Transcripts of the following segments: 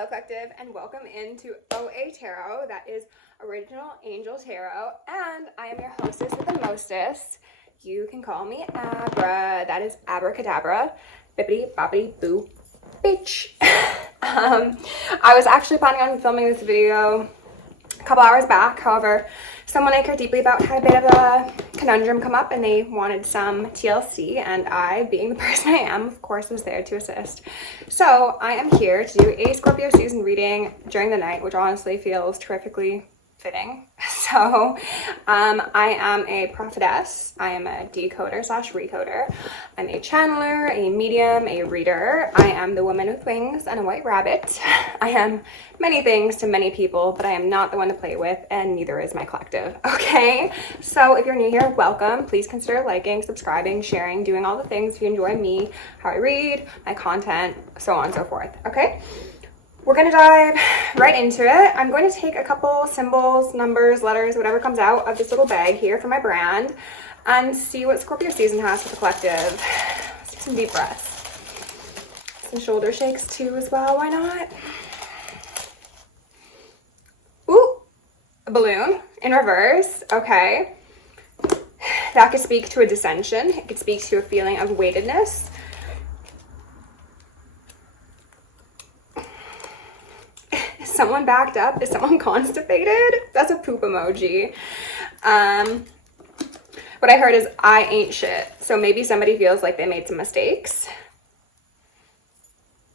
Hello Collective, and welcome into OAtarot. That is Original Angel Tarot, and I am your hostess with the mostest. You can call me Abra. That is abracadabra, bippity boppity boo bitch. I was actually planning on filming this video a couple hours back. However, someone I care deeply about had a bit of a conundrum come up and they wanted some TLC, and I, being the person I am, of course, was there to assist. So I am here to do a Scorpio season reading during the night, which honestly feels terrifically fitting. So I am a prophetess. I am a decoder slash recoder. I'm a channeler, a medium, a reader. I am the woman with wings and a white rabbit. I am many things to many people, but I am not the one to play with, and neither is my collective. Okay, so if you're new here, welcome. Please consider liking, subscribing, sharing, doing all the things if you enjoy me, how I read, my content, so on and so forth. Okay, we're gonna dive right into it. I'm going to take a couple symbols, numbers, letters, whatever comes out of this little bag here for my brand and see what Scorpio season has for the collective. Let's take some deep breaths. Some shoulder shakes too as well, why not? Ooh, a balloon in reverse, okay. That could speak to a dissension. It could speak to a feeling of weightedness. Someone backed up? Is someone constipated? That's a poop emoji. What I heard is I ain't shit. So maybe somebody feels like they made some mistakes.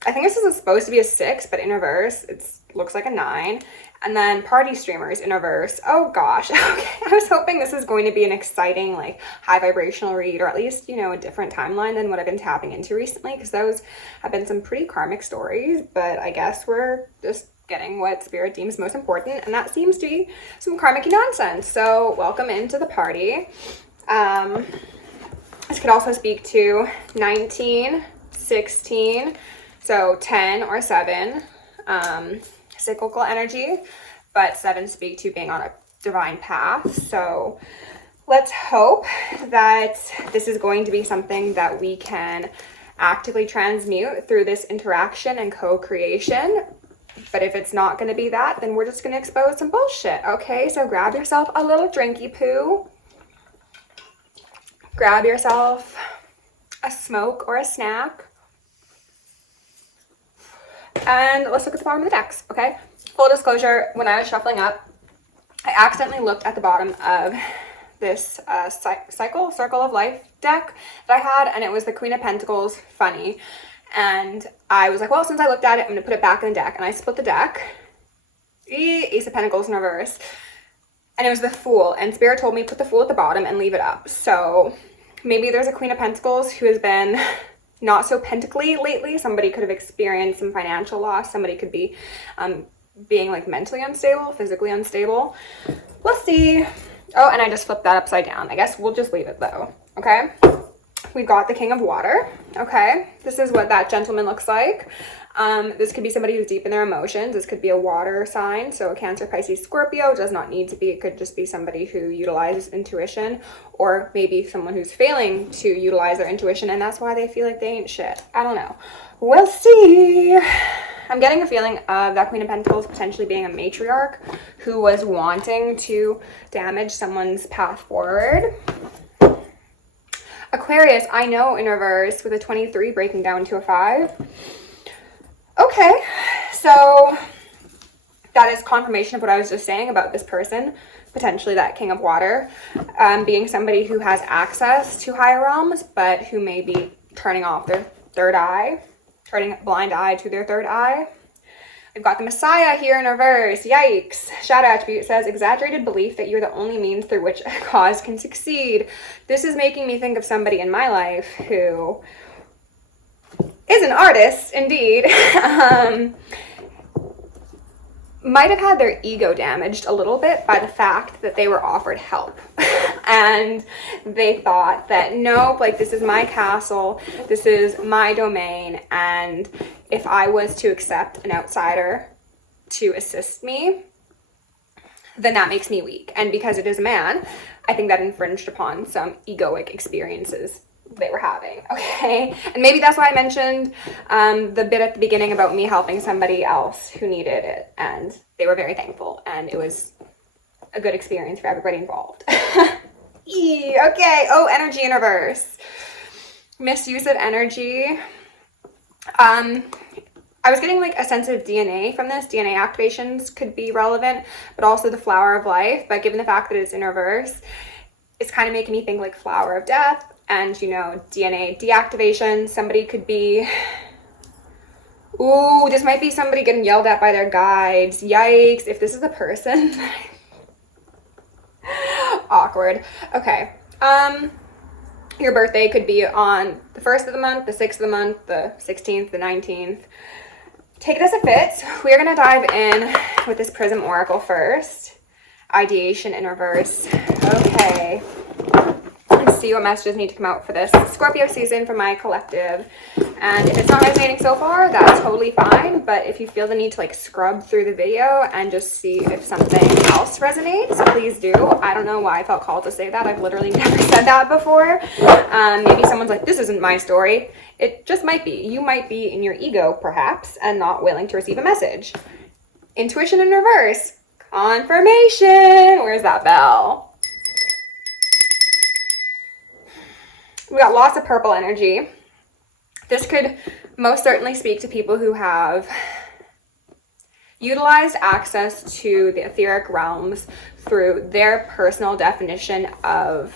I think this is supposed to be a 6, but in reverse, it looks like a 9. And then party streamers in reverse. Oh gosh. Okay. I was hoping this is going to be an exciting, like, high vibrational read, or at least, you know, a different timeline than what I've been tapping into recently, because those have been some pretty karmic stories, but I guess we're just getting what spirit deems most important, and that seems to be some karmic nonsense. So welcome into the party. This could also speak to 19, 16, so 10 or 7, cyclical energy, but 7 speak to being on a divine path. So let's hope that this is going to be something that we can actively transmute through this interaction and co-creation. But if it's not going to be that, then we're just going to expose some bullshit, okay? So grab yourself a little drinky poo. Grab yourself a smoke or a snack. And let's look at the bottom of the decks, okay? Full disclosure, when I was shuffling up, I accidentally looked at the bottom of this Circle of Life deck that I had, and it was the Queen of Pentacles funny. And I was like, well, since I looked at it, I'm going to put it back in the deck. And I split the deck. Ace of Pentacles in reverse. And it was the Fool. And Spirit told me put the Fool at the bottom and leave it up. So maybe there's a Queen of Pentacles who has been not so pentacly lately. Somebody could have experienced some financial loss. Somebody could be being like mentally unstable, physically unstable. We'll see. Oh, and I just flipped that upside down. I guess we'll just leave it though. Okay. We've got the King of Water, okay? This is what that gentleman looks like. This could be somebody who's deep in their emotions. This could be a water sign, so a Cancer, Pisces, Scorpio. It does not need to be. It could just be somebody who utilizes intuition, or maybe someone who's failing to utilize their intuition, and that's why they feel like they ain't shit. I don't know. We'll see. I'm getting a feeling of that Queen of Pentacles potentially being a matriarch who was wanting to damage someone's path forward. Aquarius, I know in reverse with a 23 breaking down to a 5. Okay, so that is confirmation of what I was just saying about this person, potentially that King of Water, being somebody who has access to higher realms, but who may be turning off their third eye, turning a blind eye to their third eye. We've got the Messiah here in reverse. Yikes. Shadow attribute says, exaggerated belief that you're the only means through which a cause can succeed. This is making me think of somebody in my life who is an artist, indeed. Might have had their ego damaged a little bit by the fact that they were offered help. And they thought that, nope, like, this is my castle, this is my domain, and if I was to accept an outsider to assist me, then that makes me weak. And because it is a man, I think that infringed upon some egoic experiences they were having, okay? And maybe that's why I mentioned the bit at the beginning about me helping somebody else who needed it, and they were very thankful, and it was a good experience for everybody involved. Okay, oh, energy in reverse. Misuse of energy. I was getting like a sense of DNA from this. DNA activations could be relevant, but also the flower of life. But given the fact that it's in reverse, it's kind of making me think like flower of death and, you know, DNA deactivation. Somebody could be, ooh, this might be somebody getting yelled at by their guides. Yikes, if this is a person. Awkward. Okay. Your birthday could be on the 1st of the month, the 6th of the month, the 16th, the 19th. Take it as it fits. We're going to dive in with this Prism Oracle first. Ideation in reverse. Okay. Let's see what messages need to come out for this Scorpio season for my collective. And if it's not resonating so far, that's totally fine. But if you feel the need to like scrub through the video and just see if something else resonates, please do. I don't know why I felt called to say that. I've literally never said that before. Maybe someone's like, this isn't my story. It just might be. You might be in your ego, perhaps, and not willing to receive a message. Intuition in reverse. Confirmation. Where's that bell? We got lots of purple energy. This could most certainly speak to people who have utilized access to the etheric realms through their personal definition of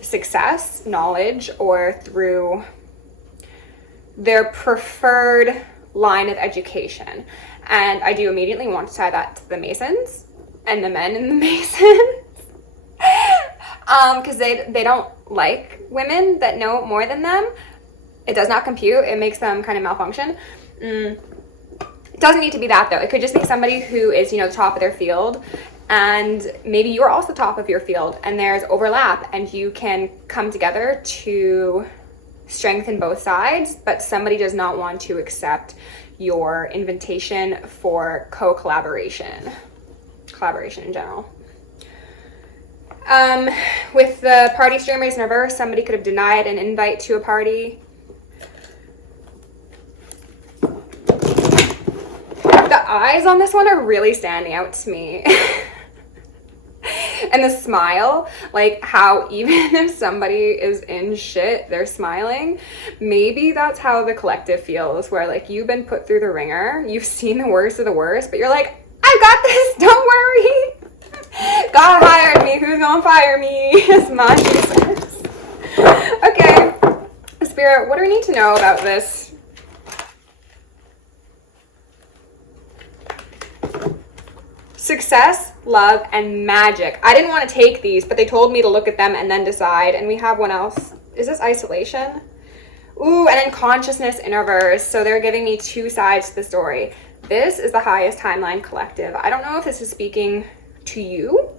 success, knowledge, or through their preferred line of education. And I do immediately want to tie that to the Masons and the men in the Masons. Because they don't like women that know more than them. It does not compute. It makes them kind of malfunction. It doesn't need to be that, though. It could just be somebody who is, you know, the top of their field, and maybe you're also top of your field, and there's overlap, and you can come together to strengthen both sides, but somebody does not want to accept your invitation for collaboration in general. With the party streamers in reverse, somebody could have denied an invite to a party. The eyes on this one are really standing out to me. And the smile, like how even if somebody is in shit, they're smiling. Maybe that's how the collective feels, where like you've been put through the ringer, you've seen the worst of the worst, but you're like, I got this, don't worry. God hired me, who's gonna fire me? It's my Jesus. Okay, Spirit, what do we need to know about this? Success, love, and magic. I didn't want to take these, but they told me to look at them and then decide. And we have one else. Is this isolation? Ooh, and then consciousness in reverse. So they're giving me two sides to the story. This is the highest timeline collective. I don't know if this is speaking to you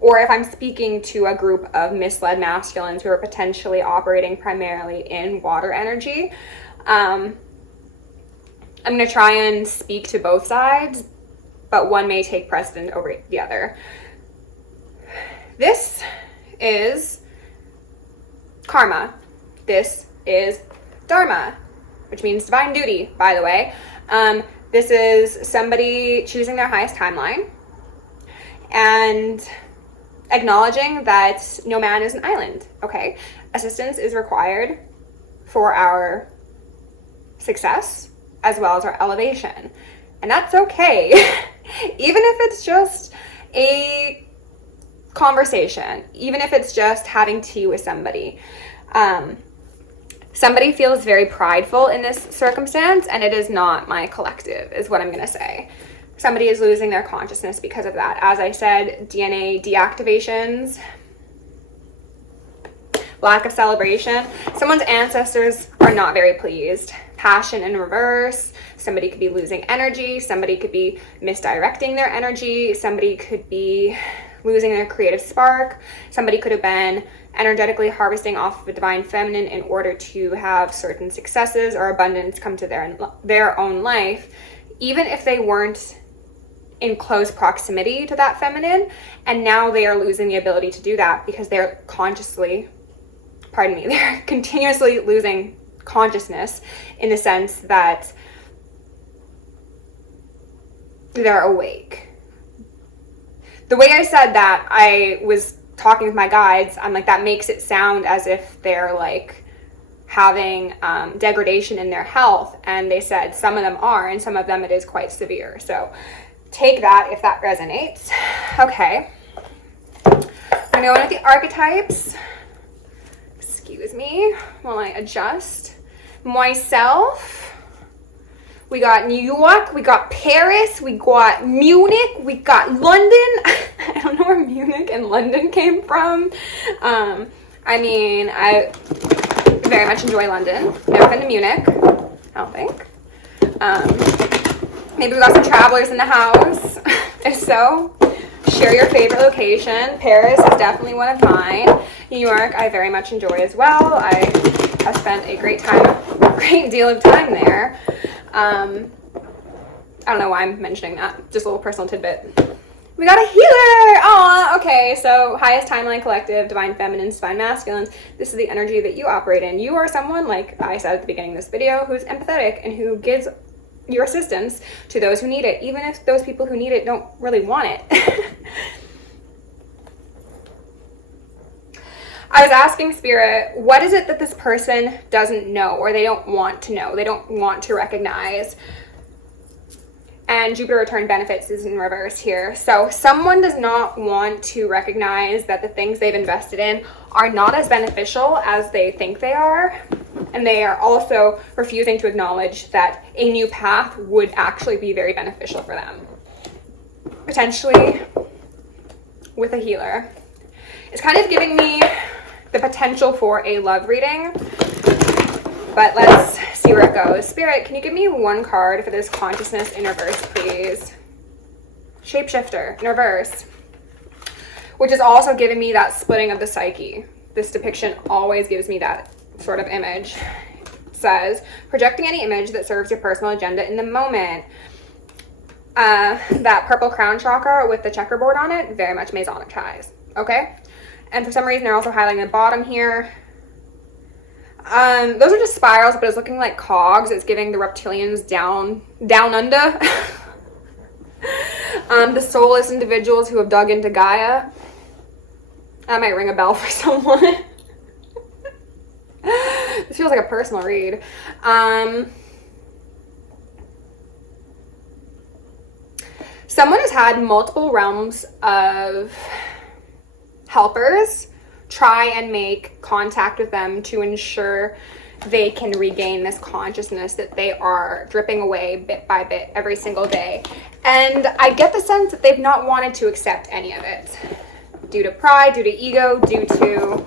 or if I'm speaking to a group of misled masculines who are potentially operating primarily in water energy. I'm going to try and speak to both sides, but one may take precedent over the other. This is karma. This is dharma, which means divine duty, by the way. This is somebody choosing their highest timeline and acknowledging that no man is an island, okay? Assistance is required for our success as well as our elevation. And that's okay, even if it's just a conversation, even if it's just having tea with somebody. Somebody feels very prideful in this circumstance, and it is not my collective, is what I'm going to say. Somebody is losing their consciousness because of that. As I said, DNA deactivations, lack of celebration. Someone's ancestors are not very pleased. Passion in reverse. Somebody could be losing energy. Somebody could be misdirecting their energy. Somebody could be losing their creative spark. Somebody could have been energetically harvesting off of the divine feminine in order to have certain successes or abundance come to their own life, even if they weren't in close proximity to that feminine. And now they are losing the ability to do that because they're consciously pardon me, they're continuously losing consciousness in the sense that they're awake. The way I said that, I was talking with my guides, I'm like, that makes it sound as if they're like having degradation in their health, and they said some of them are, and some of them it is quite severe. So take that if that resonates. Okay, I'm going to go in with the archetypes. Excuse me while I adjust myself. We got New York, we got Paris, we got Munich, we got London. I don't know where Munich and London came from. I mean, I very much enjoy London. Never been to Munich, I don't think. Maybe we got some travelers in the house. If so, share your favorite location. Paris is definitely one of mine. New York, I very much enjoy as well. I have spent a great deal of time there. I don't know why I'm mentioning that. Just a little personal tidbit. We got a healer! Aw, okay. So, highest timeline collective, divine feminines, divine masculines. This is the energy that you operate in. You are someone, like I said at the beginning of this video, who's empathetic and who gives your assistance to those who need it, even if those people who need it don't really want it. I was asking Spirit, what is it that this person doesn't know, or they don't want to know, they don't want to recognize? And Jupiter return benefits is in reverse here. So someone does not want to recognize that the things they've invested in are not as beneficial as they think they are. And they are also refusing to acknowledge that a new path would actually be very beneficial for them. Potentially with a healer. It's kind of giving me the potential for a love reading, but let's see where it goes. Spirit, can you give me one card for this consciousness in reverse, please? Shapeshifter in reverse, which is also giving me that splitting of the psyche. This depiction always gives me that sort of image. It says, projecting any image that serves your personal agenda in the moment. That purple crown chakra with the checkerboard on it, very much Masonic ties, okay? And for some reason, they're also highlighting the bottom here. Those are just spirals, but it's looking like cogs. It's giving the reptilians down under. The soulless individuals who have dug into Gaia. That might ring a bell for someone. This feels like a personal read. Someone has had multiple realms of helpers try and make contact with them to ensure they can regain this consciousness that they are dripping away bit by bit every single day. And I get the sense that they've not wanted to accept any of it. Due to pride, due to ego, due to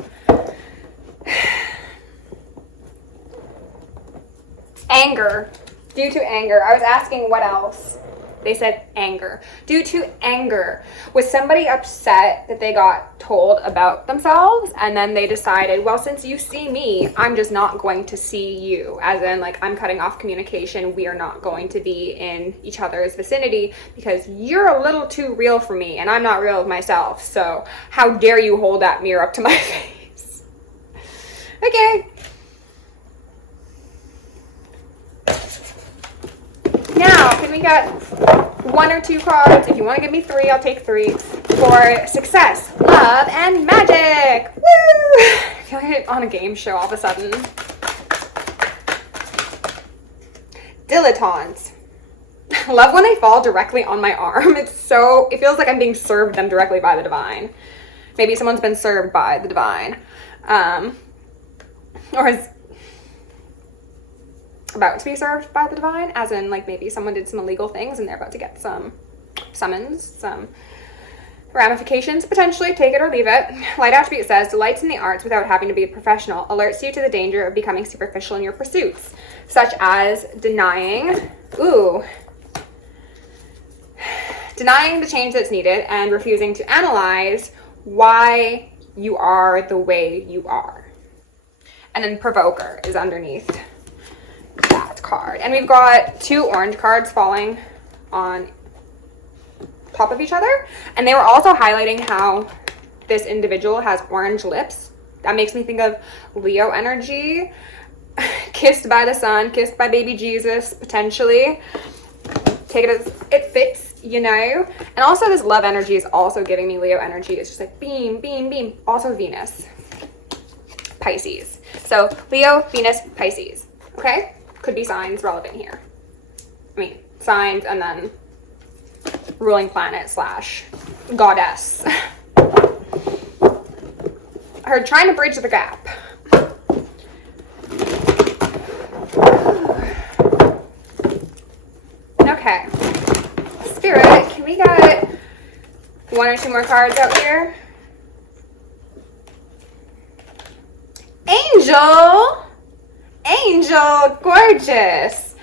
anger. Due to anger. I was asking what else. They said anger. Due to anger. Was somebody upset that they got told about themselves and then they decided, well, since you see me, I'm just not going to see you. As in, like, I'm cutting off communication. We are not going to be in each other's vicinity because you're a little too real for me and I'm not real with myself. So how dare you hold that mirror up to my face? Okay. Now, can we get one or two cards? If you want to give me three, I'll take three. For success, love, and magic. Woo! I feel like I'm on a game show all of a sudden. Dilettantes. I love when they fall directly on my arm. It feels like I'm being served them directly by the divine. Maybe someone's been served by the divine. Or is about to be served by the divine, as in, like, maybe someone did some illegal things and they're about to get some summons, some ramifications, potentially. Take it or leave it. Light attribute says, delights in the arts without having to be a professional, alerts you to the danger of becoming superficial in your pursuits, such as denying the change that's needed and refusing to analyze why you are the way you are. And then provoker is underneath that card. And we've got two orange cards falling on top of each other. And they were also highlighting how this individual has orange lips That makes me think of Leo energy. Kissed by the sun, kissed by baby Jesus, potentially. Take it as it fits, you know? And also this love energy is also giving me Leo energy. It's just like beam, beam, beam. Also Venus. Pisces. So Leo, Venus, Pisces. Okay? Could be signs relevant here. I mean, signs and then ruling planet / goddess. Her trying to bridge the gap. Okay. Spirit, can we get 1 or 2 more cards out here? Angel! Angel, gorgeous.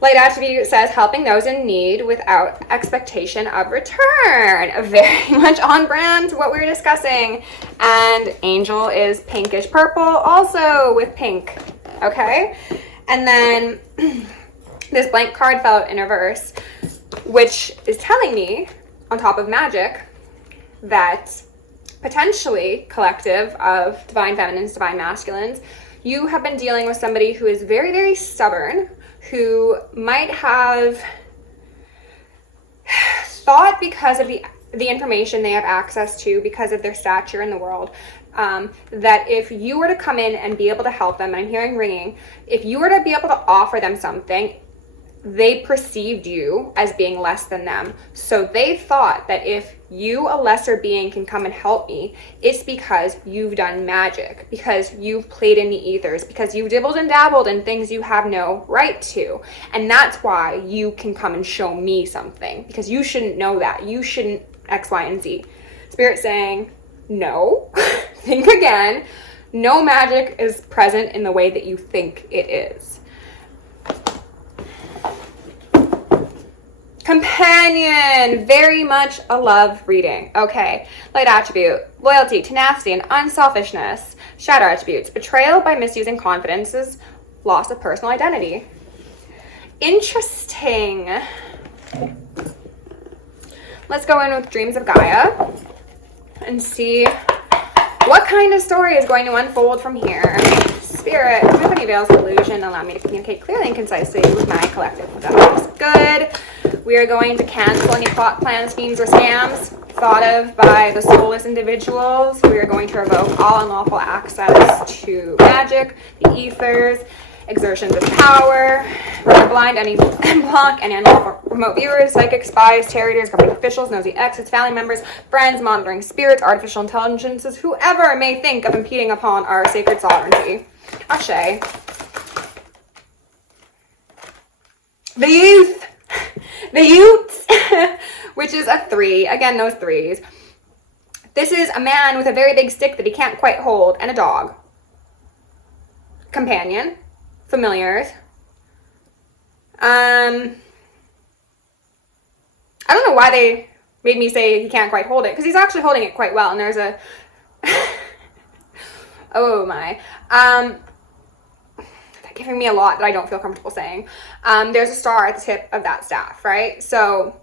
Light attribute says helping those in need without expectation of return. Very much on brand to what we were discussing. And angel is pinkish purple, also with pink. Okay? And then this blank card fell out in reverse, which is telling me, on top of magic, that potentially collective of divine feminines, divine masculines, you have been dealing with somebody who is very, very stubborn, who might have thought, because of the information they have access to, because of their stature in the world, that if you were to come in and be able to help them, and I'm hearing ringing, if you were to be able to offer them something, they perceived you as being less than them. So they thought that if you, a lesser being, can come and help me, it's because you've done magic, because you've played in the ethers, because you've dibbled and dabbled in things you have no right to. And that's why you can come and show me something, because you shouldn't know that. You shouldn't X, Y, and Z. Spirit saying, no, think again. No magic is present in the way that you think it is. Companion, very much a love reading. Okay, light attribute, loyalty, tenacity, and unselfishness. Shadow attributes, betrayal by misusing confidences, loss of personal identity. Interesting. Let's go in with Dreams of Gaia and see what kind of story is going to unfold from here. Spirit, remove any veils of illusion, allow me to communicate clearly and concisely with my collective. That is good. We are going to cancel any plot, plans, schemes, or scams thought of by the soulless individuals. We are going to revoke all unlawful access to magic, the ethers, exertions of power. We're going to blind any block any unlawful remote viewers, psychic spies, tarot readers, government officials, nosy exits, family members, friends, monitoring spirits, artificial intelligences, whoever may think of impeding upon our sacred sovereignty. Ashe. The youth. The youths, which is a 3. Again, those 3s. This is a man with a very big stick that he can't quite hold, and a dog. Companion. Familiars. I don't know why they made me say he can't quite hold it, because he's actually holding it quite well, and there's a... oh my. They're giving me a lot that I don't feel comfortable saying. There's a star at the tip of that staff, right? So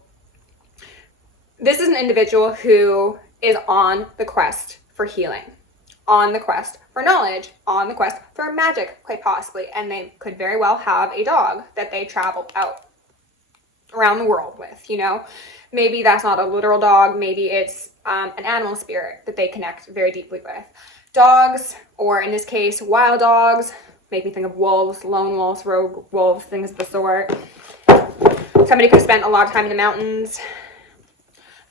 this is an individual who is on the quest for healing, on the quest for knowledge, on the quest for magic, quite possibly. And they could very well have a dog that they travel out around the world with, you know? Maybe that's not a literal dog. Maybe it's an animal spirit that they connect very deeply with. Dogs, or in this case, wild dogs, make me think of wolves, lone wolves, rogue wolves, things of the sort. Somebody could have spent a lot of time in the mountains.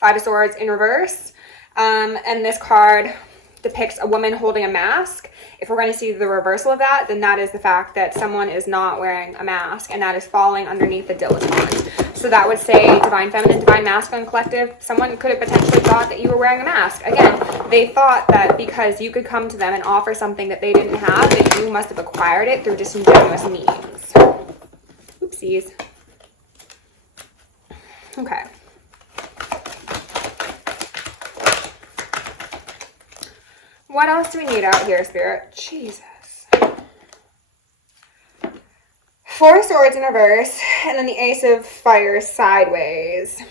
5 of Swords in reverse. And this card depicts a woman holding a mask. If we're going to see the reversal of that, then that is the fact that someone is not wearing a mask, and that is falling underneath the dilettante. So that would say divine feminine, divine masculine collective. Someone could have potentially thought that you were wearing a mask. Again, they thought that because you could come to them and offer something that they didn't have, that you must have acquired it through disingenuous means. Oopsies. Okay. What else do we need out here, Spirit? Jesus. 4 of Swords in reverse, and then the Ace of Fire sideways.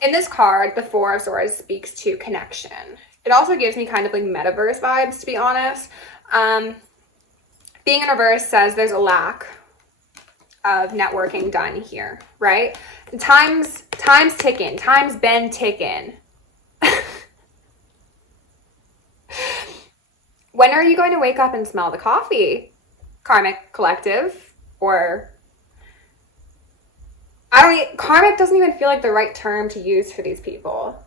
In this card, the 4 of Swords speaks to connection, It also gives me kind of like metaverse vibes, to be honest. Being in reverse says there's a lack of networking done here, right? Time's ticking. Time's been ticking. When are you going to wake up and smell the coffee, Karmic Collective? Or karmic doesn't even feel like the right term to use for these people.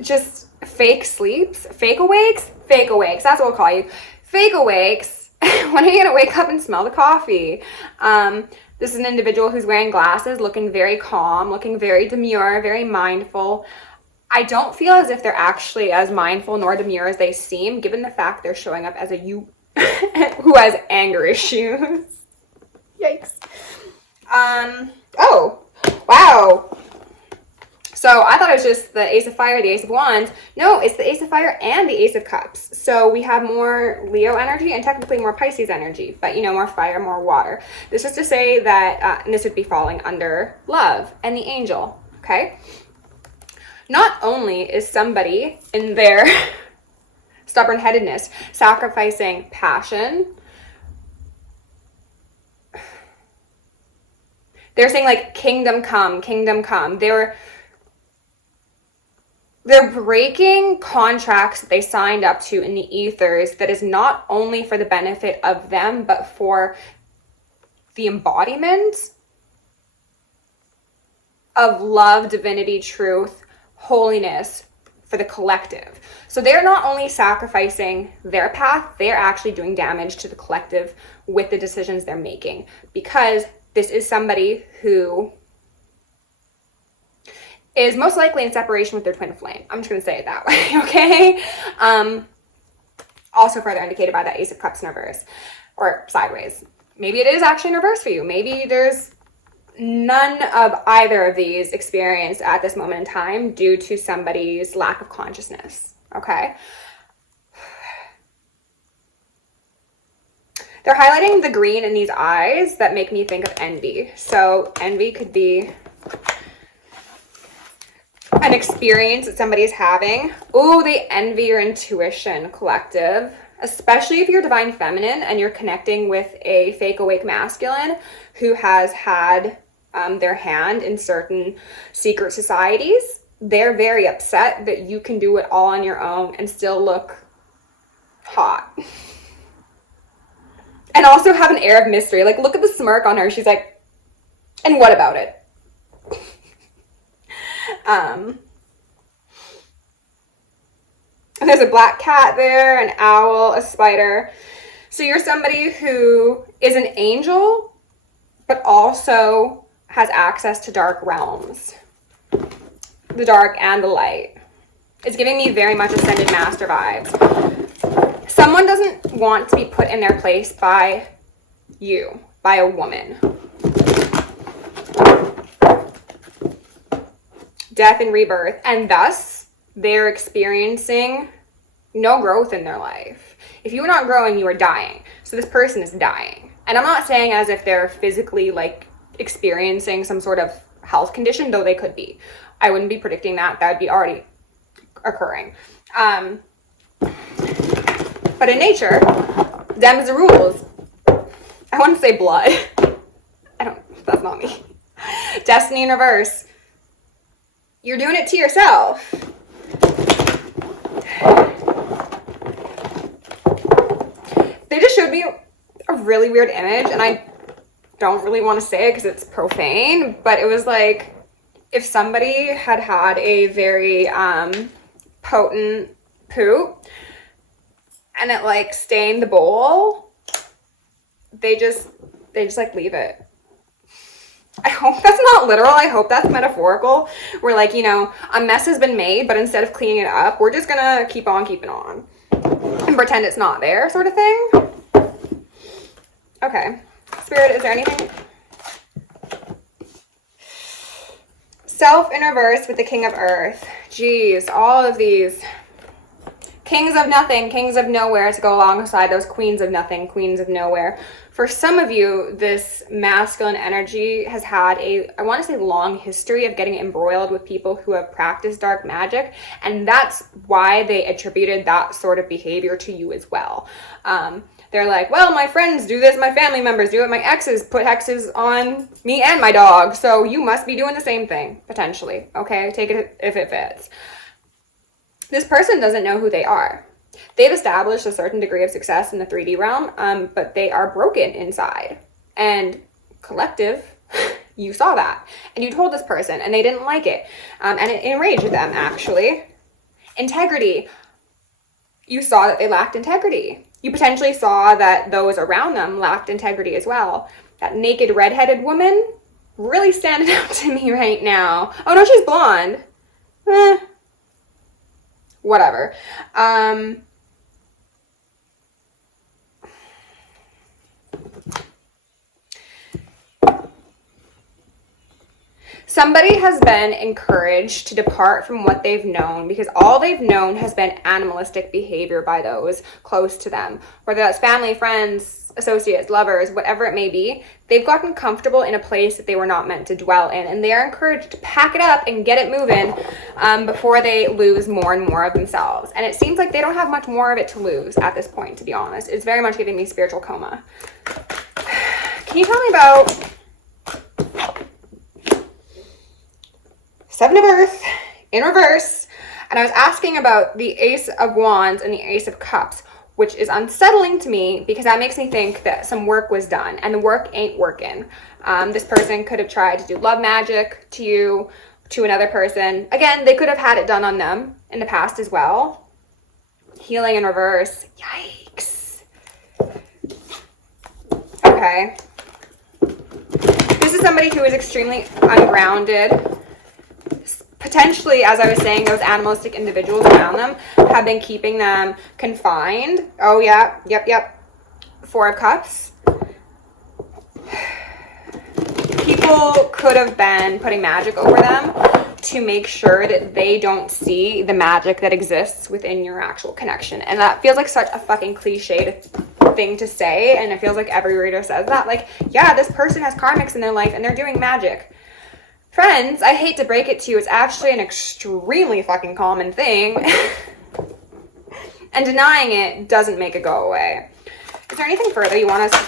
Just fake sleeps, fake awakes, that's what we'll call you. Fake awakes. When are you going to wake up and smell the coffee? This is an individual who's wearing glasses, looking very calm, looking very demure, very mindful. I don't feel as if they're actually as mindful nor demure as they seem, given the fact they're showing up as a you who has anger issues. Yikes. Oh, wow. So I thought it was just the Ace of Fire, the Ace of Wands. No, it's the Ace of Fire and the Ace of Cups. So we have more Leo energy and technically more Pisces energy, but you know, more fire, more water. This is to say that, and this would be falling under love and the angel, okay? Not only is somebody in their stubborn-headedness sacrificing passion, they're saying like, kingdom come, kingdom come. They're breaking contracts that they signed up to in the ethers that is not only for the benefit of them, but for the embodiment of love, divinity, truth, holiness for the collective. So they're not only sacrificing their path, they're actually doing damage to the collective with the decisions they're making, because this is somebody who is most likely in separation with their twin flame. I'm just going to say it that way, okay? Also further indicated by that Ace of Cups in reverse, or sideways. Maybe it is actually in reverse for you. Maybe there's none of either of these experienced at this moment in time due to somebody's lack of consciousness, okay? They're highlighting the green in these eyes that make me think of envy. So envy could be an experience that somebody's having. Oh, they envy your intuition, collective. Especially if you're divine feminine and you're connecting with a fake awake masculine who has had their hand in certain secret societies. They're very upset that you can do it all on your own and still look hot. And also have an air of mystery. Like, look at the smirk on her. She's like, and what about it? There's a black cat there, an owl, a spider. So you're somebody who is an angel, but also has access to dark realms. The dark and the light. It's giving me very much Ascended Master vibes. Someone doesn't want to be put in their place by you, by a woman. Death and rebirth, and thus they're experiencing no growth in their life. If you are not growing, you are dying. So this person is dying. And I'm not saying as if they're physically like experiencing some sort of health condition, though they could be. I wouldn't be predicting that. That would be already occurring. But in nature, them's the rules. I want to say blood. That's not me. Destiny in reverse. You're doing it to yourself. They just showed me a really weird image, and I don't really want to say it because it's profane, but it was like if somebody had had a very potent poop and it like stained the bowl, they just like leave it. I hope that's not literal. I hope that's metaphorical. Where like, you know, a mess has been made, but instead of cleaning it up, we're just gonna keep on keeping on and pretend it's not there, sort of thing. Okay. Spirit, is there anything? Self in reverse with the King of Earth. Jeez, all of these Kings of nothing, kings of nowhere to go alongside those queens of nothing, queens of nowhere. For some of you, this masculine energy has had I want to say, long history of getting embroiled with people who have practiced dark magic, and that's why they attributed that sort of behavior to you as well. They're like, well, my friends do this, my family members do it, my exes put hexes on me and my dog, so you must be doing the same thing, potentially, okay? Take it if it fits. This person doesn't know who they are. They've established a certain degree of success in the 3D realm, but they are broken inside. And collective, you saw that. And you told this person, and they didn't like it. And it enraged them, actually. Integrity. You saw that they lacked integrity. You potentially saw that those around them lacked integrity as well. That naked redheaded woman really standing out to me right now. Oh, no, she's blonde. Whatever. Somebody has been encouraged to depart from what they've known because all they've known has been animalistic behavior by those close to them. Whether that's family, friends, associates, lovers, whatever it may be, they've gotten comfortable in a place that they were not meant to dwell in, and they are encouraged to pack it up and get it moving before they lose more and more of themselves. And it seems like they don't have much more of it to lose at this point, to be honest. It's very much giving me spiritual coma. Can you tell me about Seven of Earth in reverse? And I was asking about the Ace of Wands and the Ace of Cups, which is unsettling to me because that makes me think that some work was done and the work ain't working. This person could have tried to do love magic to you, to another person. Again, they could have had it done on them in the past as well. Healing in reverse. Yikes. Okay. This is somebody who is extremely ungrounded. Potentially, as I was saying, those animalistic individuals around them have been keeping them confined. Oh, yeah. Yep. Four of Cups. People could have been putting magic over them to make sure that they don't see the magic that exists within your actual connection. And that feels like such a fucking cliched thing to say. And it feels like every reader says that. Like, yeah, this person has karmics in their life and they're doing magic. Friends, I hate to break it to you, it's actually an extremely fucking common thing. And denying it doesn't make it go away. Is there anything further you want us to...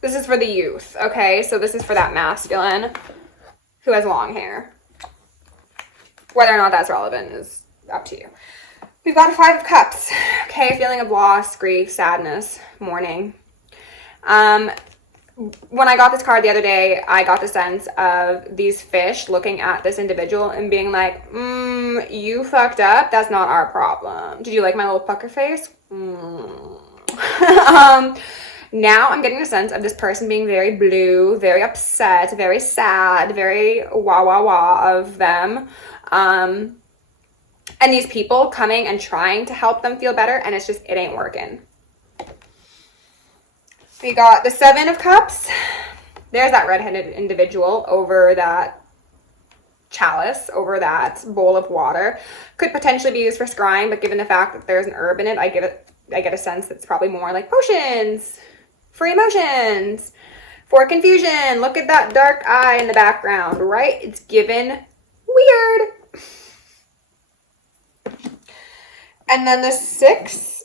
This is for the youth, okay? So this is for that masculine who has long hair. Whether or not that's relevant is up to you. We've got a Five of Cups, okay? Feeling of loss, grief, sadness, mourning. When I got this card the other day, I got the sense of these fish looking at this individual and being like, you fucked up. That's not our problem. Did you like my little pucker face? Now I'm getting a sense of this person being very blue, very upset, very sad, very wah of them. And these people coming and trying to help them feel better, and it ain't working. We got the Seven of Cups. There's that redheaded individual over that chalice, over that bowl of water. Could potentially be used for scrying, but given the fact that there's an herb in it, I get a sense that it's probably more like potions, free emotions, for confusion. Look at that dark eye in the background, right? It's given weird. And then the Six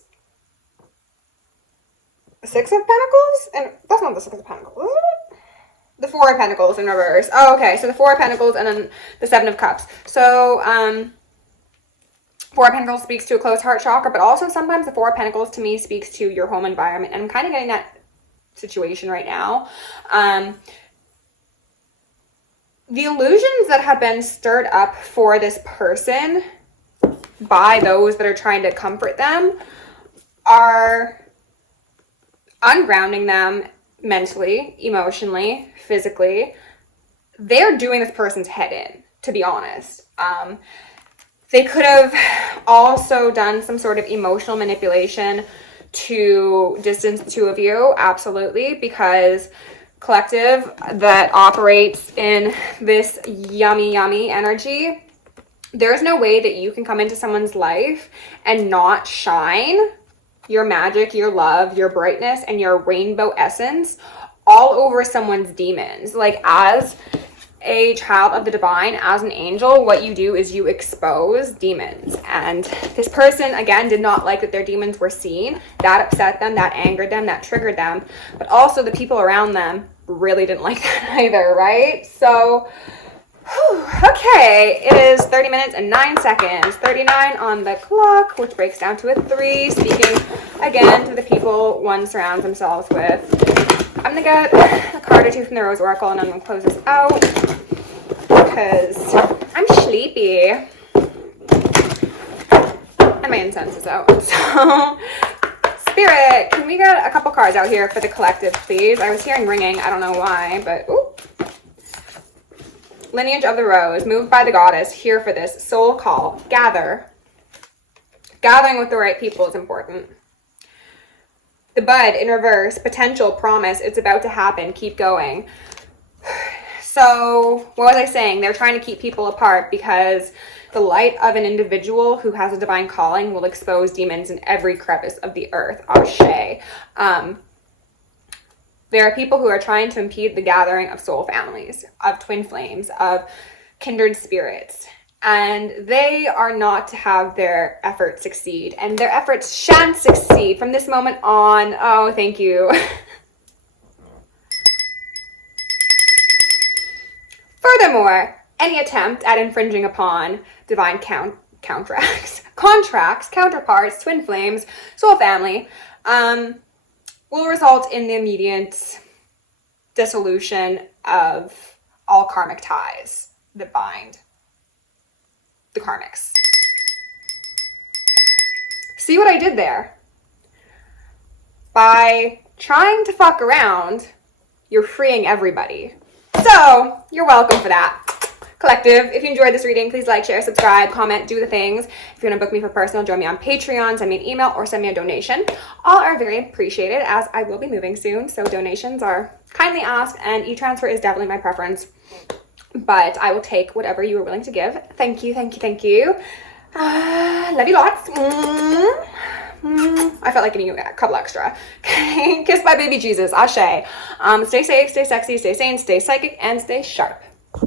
of Pentacles? And that's not the Six of Pentacles, is it? The Four of Pentacles in reverse. Oh, okay. So the Four of Pentacles and then the Seven of Cups. So, Four of Pentacles speaks to a closed heart chakra, but also sometimes the Four of Pentacles to me speaks to your home environment. And I'm kind of getting that situation right now. The illusions that have been stirred up for this person by those that are trying to comfort them are ungrounding them mentally, emotionally, physically. They're doing this person's head in, to be honest. They could have also done some sort of emotional manipulation to distance the two of you, absolutely, because collective that operates in this yummy, yummy energy, there's no way that you can come into someone's life and not shine your magic, your love, your brightness, and your rainbow essence all over someone's demons. Like, as a child of the divine, as an angel, what you do is you expose demons. And this person, again, did not like that their demons were seen. That upset them, that angered them, that triggered them. But also the people around them really didn't like that either, right? So, okay, it is 30 minutes and 9 seconds, 39 on the clock, which breaks down to a 3, speaking again to the people one surrounds themselves with. I'm gonna get a card or two from the Rose Oracle, and I'm gonna close this out because I'm sleepy and my incense is out. So, Spirit, can we get a couple cards out here for the collective, please? I was hearing ringing, I don't know why, but ooh. Lineage of the Rose, moved by the goddess, here for this. Soul call, gather. Gathering with the right people is important. The Bud in reverse, potential, promise, it's about to happen, keep going. So, what was I saying? They're trying to keep people apart because the light of an individual who has a divine calling will expose demons in every crevice of the earth. Ashe. There are people who are trying to impede the gathering of soul families, of twin flames, of kindred spirits. And they are not to have their efforts succeed. And their efforts shan't succeed from this moment on. Oh, thank you. Furthermore, any attempt at infringing upon divine contracts, counterparts, twin flames, soul family, will result in the immediate dissolution of all karmic ties that bind the karmics. See what I did there? By trying to fuck around, you're freeing everybody. So, you're welcome for that. Collective, if you enjoyed this reading, please like, share, subscribe, comment, do the things. If you want to book me for personal, join me on Patreon, send me an email, or send me a donation. All are very appreciated, as I will be moving soon, so donations are kindly asked, and Etransfer is definitely my preference. But I will take whatever you are willing to give. Thank you, thank you, thank you. Love you lots. I felt like getting you a couple extra. Okay, kissed by baby Jesus. Ashe. Stay safe, stay sexy, stay sane, stay psychic, and stay sharp.